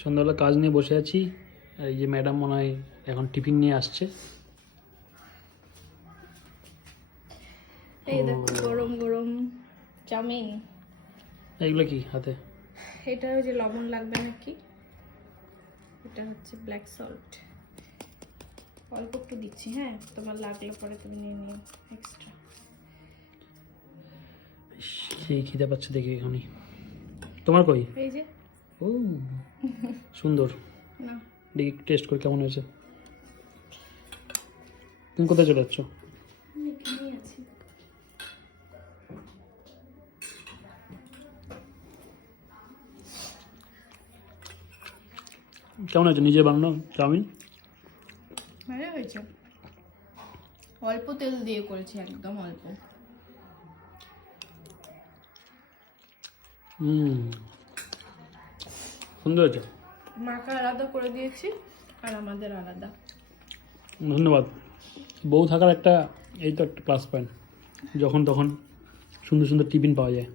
সন্ধ্যাবেলা কাজ নিয়ে বসে আছি, আর এই যে ম্যাডাম মনে হয় এখন টিফিন নিয়ে আসছে। এই দেখো গরম গরম চাউমিন। এইগুলো কি হাতে? এটা ওই যে লবণ লাগবে নাকি, এটা হচ্ছে ব্ল্যাক সল্ট, অল্প একটু দিচ্ছি। হ্যাঁ, তোমার লাগলে পরে তুমি নিয়ে নিও এক্সট্রা। সেই খিদে পাচ্ছে দেখি এখনই। তোমার কই? এই যে। ও সুন্দর, না দেখি টেস্ট করে কেমন হয়েছে। তুমি কোথায় চলে যাচ্ছ? এখানেই আছি। কেমন হয়েছে নিজে বানানো চাউমিন? ভালো হয়েছে, অল্প তেল দিয়ে করেছি, একদম অল্প। সুন্দর হয়েছে। মাকে আলাদা করে দিয়েছি আর আমাদের আলাদা। ধন্যবাদ। বউ থাকার একটা এই তো একটা প্লাস পয়েন্ট, যখন তখন সুন্দর সুন্দর টিফিন পাওয়া যায়।